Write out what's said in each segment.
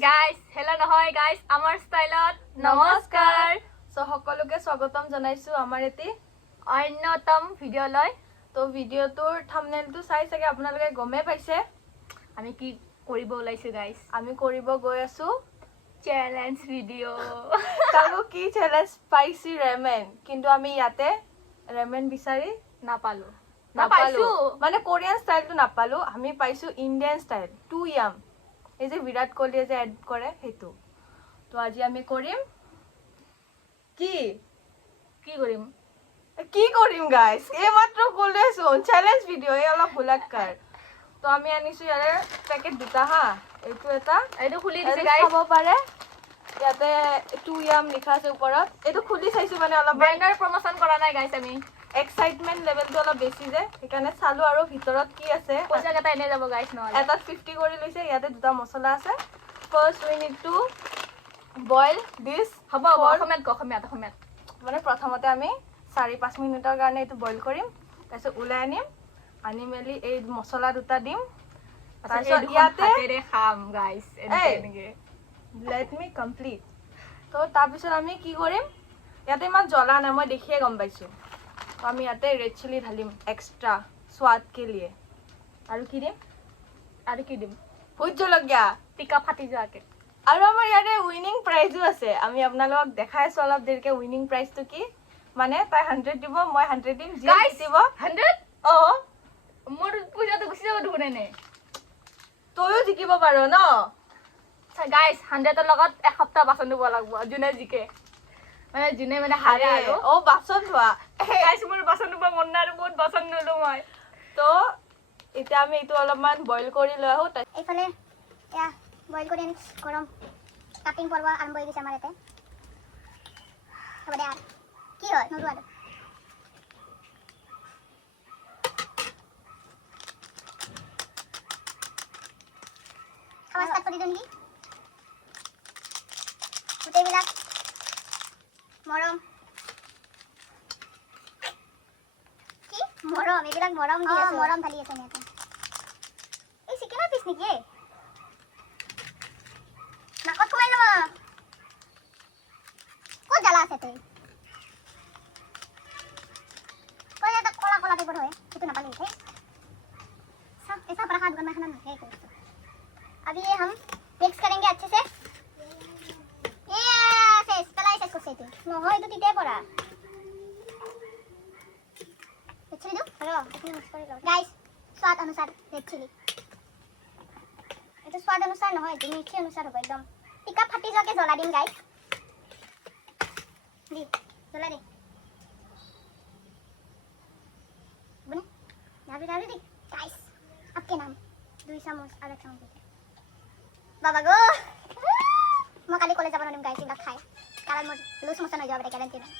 guys, hello নহয় guys, আমাৰ ষ্টাইলত নমস্কাৰ। সো সকলোকে স্বাগতম জনাইছো আমাৰ এটি অন্যতম ভিডিও লৈ। তো ভিডিওটোৰ থাম্বনেইলটো চাই চাগে আপোনালোকে গমে পাইছে আমি কি কৰিব ওলাইছো guys। আমি কৰিব গৈ আছো চ্যালেঞ্জ ভিডিও। তাকো কি চ্যালেঞ্জ স্পাইসি ৰেমেন, কিন্তু আমি ইয়াতে ৰেমেন বিচাৰি নাপালো মানে কোৰিয়ান ষ্টাইলটো নাপালো, আমি পাইছো ইণ্ডিয়ান ষ্টাইল টু ইয়াম। এই যে বিৰাট কোহলিয়ে যে এড কৰে হেতু। তো আজি আমি কৰিম কি কৰিম গাইস, এই মাত্ৰ কলেছো চ্যালেঞ্জ ভিডিও এই অলপ ভুলাক্কাৰ। তো আমি আনিছো ইয়াৰে পেকেট দুটা হা, এইটো খুলি দিছে গাইস, খাব পাৰে। ইয়াতে টু ইয়াম লিখা আছে ওপৰত। এইটো খুলি চাইছো মানে অলপ ব্ৰেণ্ডৰ প্ৰমোচন কৰা নাই গাইস, আমি এক্সাইটমেন্ট লেভেলটো অলপ বেছি যে সেইকাৰণে চালো আৰু ভিতৰত কি আছে। পইচা কেটা এনে যাব গাইস নহলে। এটা 50 কৰি লৈছে, ইয়াতে দুটা মছলা আছে। First we need to boil this. হ'ব অসমীয়াত মানে প্ৰথমতে আমি 4-5 মিনিটৰ কাৰণে এইটো বইল কৰিম, তাৰপিছত উলাই আনি মেলি এই মছলা দুটা দিম, তাৰপিছত ইয়াতে হাতেৰে খাম গাইস। এনেকে লেট মি কমপ্লিট। তো তাৰপিছত আমি কি কৰিম, ইয়াতে ইমান জ্বলা নাই মই দেখিয়ে গম পাইছো। তো আমি ইয়াতে ৰেড চিলি ঢালিম এক্সট্ৰা स्वाद के लिए। আৰু কি দিম ভোট জলকীয়া টিকা ফাটি যোৱাকে। আৰু আমাৰ ইয়াতে উইনিং প্ৰাইজো আছে, আমি আপোনালোকক দেখাই আছো অলপ দেৰিকে। উইনিং প্ৰাইজটো কি মানে তাই 100 দিব, মই 100 দিম, যি জিতিব 100। অ মোৰ পইচাটো গুচি যাব দেখোন এনে। তইও জিকিব পাৰ ন গাইস। 100ৰ লগত এসপ্তাহ বাচন ধুব লাগিব, যোনে জিকে মানে হাৰে আৰু। অ বাচন ধোৱা গাইস, মোৰ বাচন ধুব মন নাই আৰু বহুত বাচন ধুলো মই। তো এতিয়া আমি এইটো অলপমান বইল কৰি লৈ আহো। এইফালে এয়া বইল কৰি আমি গৰম কাটিং কৰিব আৰম্ভ হৈ গৈছে আমাৰ ইয়াতে। হ'ব দে, কি হয় নদু আৰু খাৱা ষ্টাৰ্ট কৰি দিওঁ নেকি? গোটেইবিলাক মৰম এইবিলাক মৰম দি আছে। মৰম ঢালি আছে ইয়াতে। এই চিকেনৰ পিচ নেকি? নাকত সোমাই যাব। ক'ত জ্বালা আছে তই? কই এটা কলা টাইপৰ হয়, সেইটো নাপালি হে। ऐसा प्रसाद बनना खाना नहीं है। अभी ये हम मिक्स करेंगे अच्छे से। ये सेस कलाई सेस को सेते नो हो तो तिते पड़ा चिली दो। हेलो इसमें मिक्स कर लो गाइस। स्वाद अनुसार रेड चिली, ये तो स्वाद अनुसार न हो, ये मीठे अनुसार हो एकदम। टिका फाटी जाके जला दिम गाइस। दी जला दे बने डाल दी गाइस। आपके नाम 2 চামুচ আৰু 1 চামুচ বাবা গো। মই কালি কলেজ যাব নোৱাৰিম গাইছ, এইবিলাক খাই, কাৰণ মোৰ লুজ মোচন হৈ যাব গেৰাণ্টি নাই।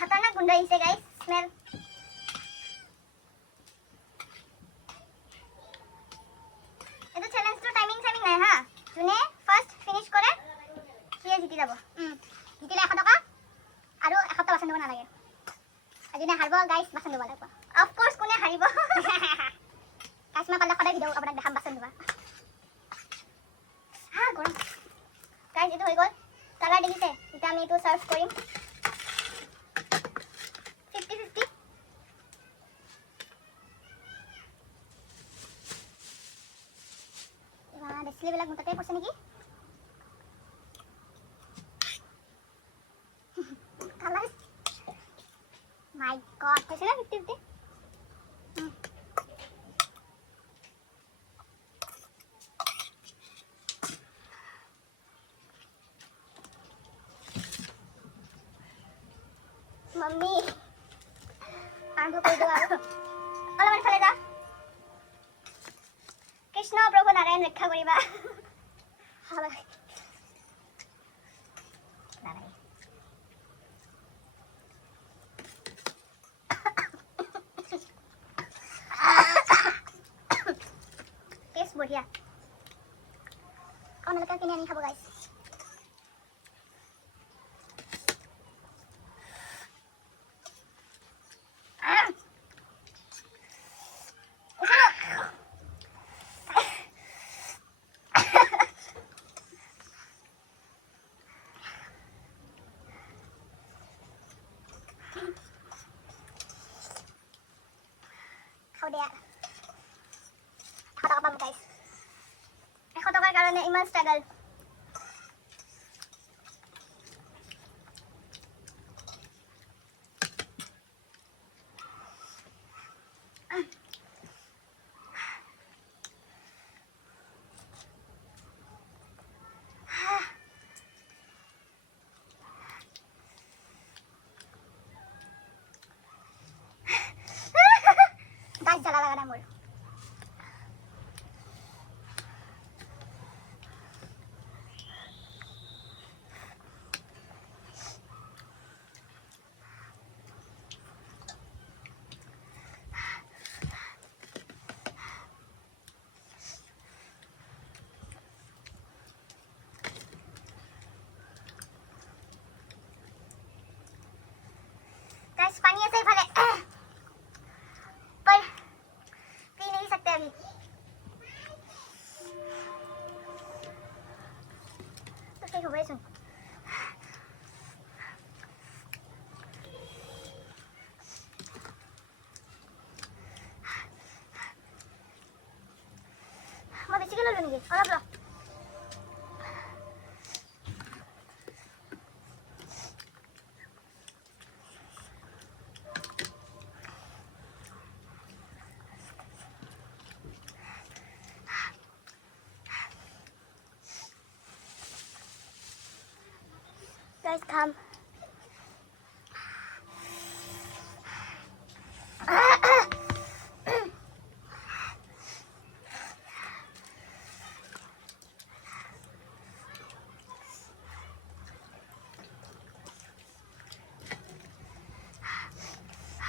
খতৰনাক গোন্ধ আহিছে গাইছ, স্মেল। এইটো চ্যালেঞ্জটো টাইমিং নাই হা, যোনে ফাৰ্স্ট ফিনিশ কৰে সিয়ে জিতি যাব। জিতিলে 100 টকা আৰু এসপ্তাহ বাচন দিব নালাগে। যোনে হাৰিব গাইছ বাচন দিব লাগিব। অফ কোৰ্স কোনে হাৰিব গাইছ, মই কালি সদায় ভিডিও আপোনাক দেখাম বাচন দিবা। গৰম গাইছ, এইটো হৈ গ'ল। কালাৰ দেখিছে? এতিয়া আমি এইটো সাৰ্ভ কৰিম 50-50। বেছিবিলাক মোৰ তাতে পৰিছে নেকি? কালাৰ মাই গড, কৈছে না 50-50। मम्मी आंधो कर दो और अलग चले जा। कृष्ण प्रभु नारायण रक्षा करिबा। हां भाई नारायण टेस्ट बढ़िया। कौन लगा किने नहीं खाबो गाइस। দিয়া 100 টকা পাম গাইছ 100 টকাৰ কাৰণে ইমান ষ্ট্ৰাগল গাইছ জ্বালা লাগা না মোৰ गाइस पानी ऐसे ही भरे पर पी नहीं सकते अभी तो क्या हो गया सुन मैं बेची के लो लेंगे और अब लो Guys, come.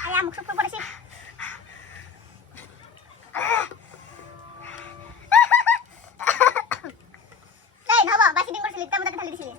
Ayah, muksud pun pada sih. Hey, napa? Basi din ko silip. Tama natin di sini.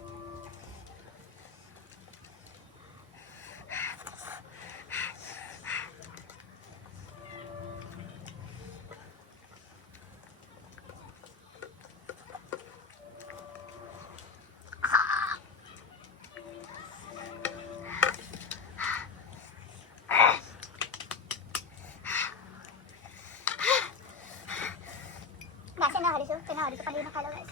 Kena hari itu paling nakalo guys.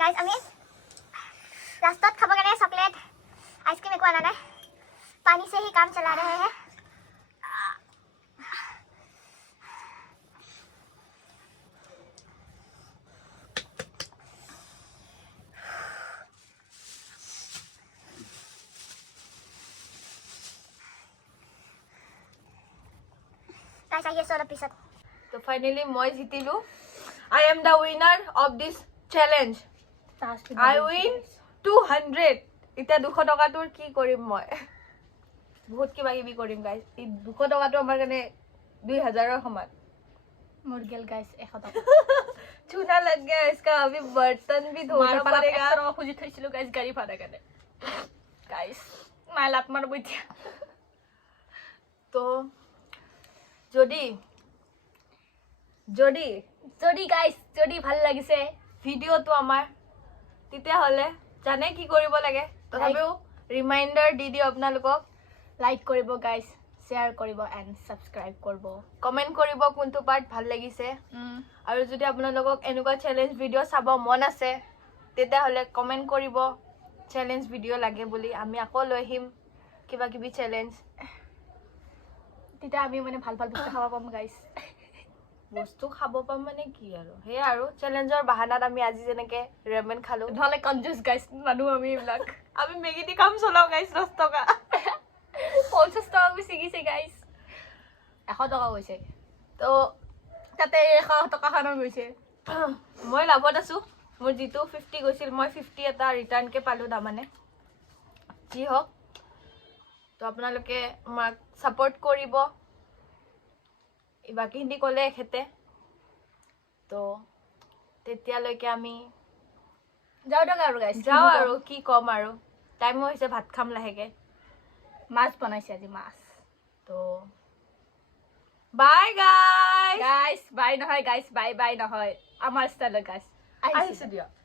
Guys, আমি रास्ता खबर कर रहे हैं चॉकलेट आइसक्रीम एक आना है पानी से ही काम चला रहे हैं Guys, I hear solo episode. So finally মই জিতিলো I am the winner of this challenge I win 200 এটা 200 টকাটোৰ কি কৰিম মই বহুত কিবা কিবি কৰিম গাইস এই 200 টকাটো আমাৰ কাৰণে 2000 ৰ সমান मुड़ गेल गाइस 100 टका चूना लग गया इसका अभी बर्तन भी धोना पड़ेगा 100 टका খুজি থৈছিলো গাইস গাড়ী ভাড়া কাৰণে গাইস মাই লাত মারব এতিয়া তো যদি যদি যদি গাইস যদি ভাল লাগিছে ভিডিওটো আমাৰ তেতিয়া হলে জানে কি কৰিব লাগে তথাপিও ৰিমাইন্ডাৰ দি দিও আপোনালোকক লাইক কৰিব গাইস শেয়াৰ কৰিব এণ্ড সাবস্ক্ৰাইব কৰিব কমেন্ট কৰিব কোনটো পাৰ্ট ভাল লাগিছে আৰু যদি আপোনালোকক এনেকুৱা চ্যালেঞ্জ ভিডিও চাব মন আছে তেতিয়া হলে কমেন্ট কৰিব চ্যালেঞ্জ ভিডিও লাগে বুলি আমি আকৌ লৈ আহিম কিবা কিবি চ্যালেঞ্জ তেতিয়া আমি মানে ভাল ভাল বস্তু খাব পাম গাইস বস্তু খাব পাম মানে কি আৰু হে আৰু চ্যালেঞ্জৰ বাহানাত আমি আজি যেনেকে ৰেমেন খালো ধলে কনজুস গাইস মানুহ আমি ব্লগ আমি মেগি দি কাম চলাও গাইস 10 টকা 50 টকা গুচি গিছে গাইস 100 টকা গৈছে তো তাতে 100 টকা খানো গৈছে মই লাভত আছো মোৰ জিটো 50 গৈছিল মই 50 এটা ৰিটাৰ্ণ কে পালো দামানে যি হওক তো আপোনালোকে আমাক ছাপোৰ্ট কৰিব বাকীখিনি ক'লে এখেতে তো তেতিয়ালৈকে আমি যাওঁ দিয়ক আৰু গাইছ যাওঁ আৰু কি ক'ম আৰু টাইমো হৈছে ভাত খাম লাহেকে মাছ বনাইছে আজি মাছ তো বাই গাইছ গাইছ বাই নহয় গাইছ বাই বাই নহয় আমাৰ ষ্টাইলত গাইছ আহিছোঁ দিয়ক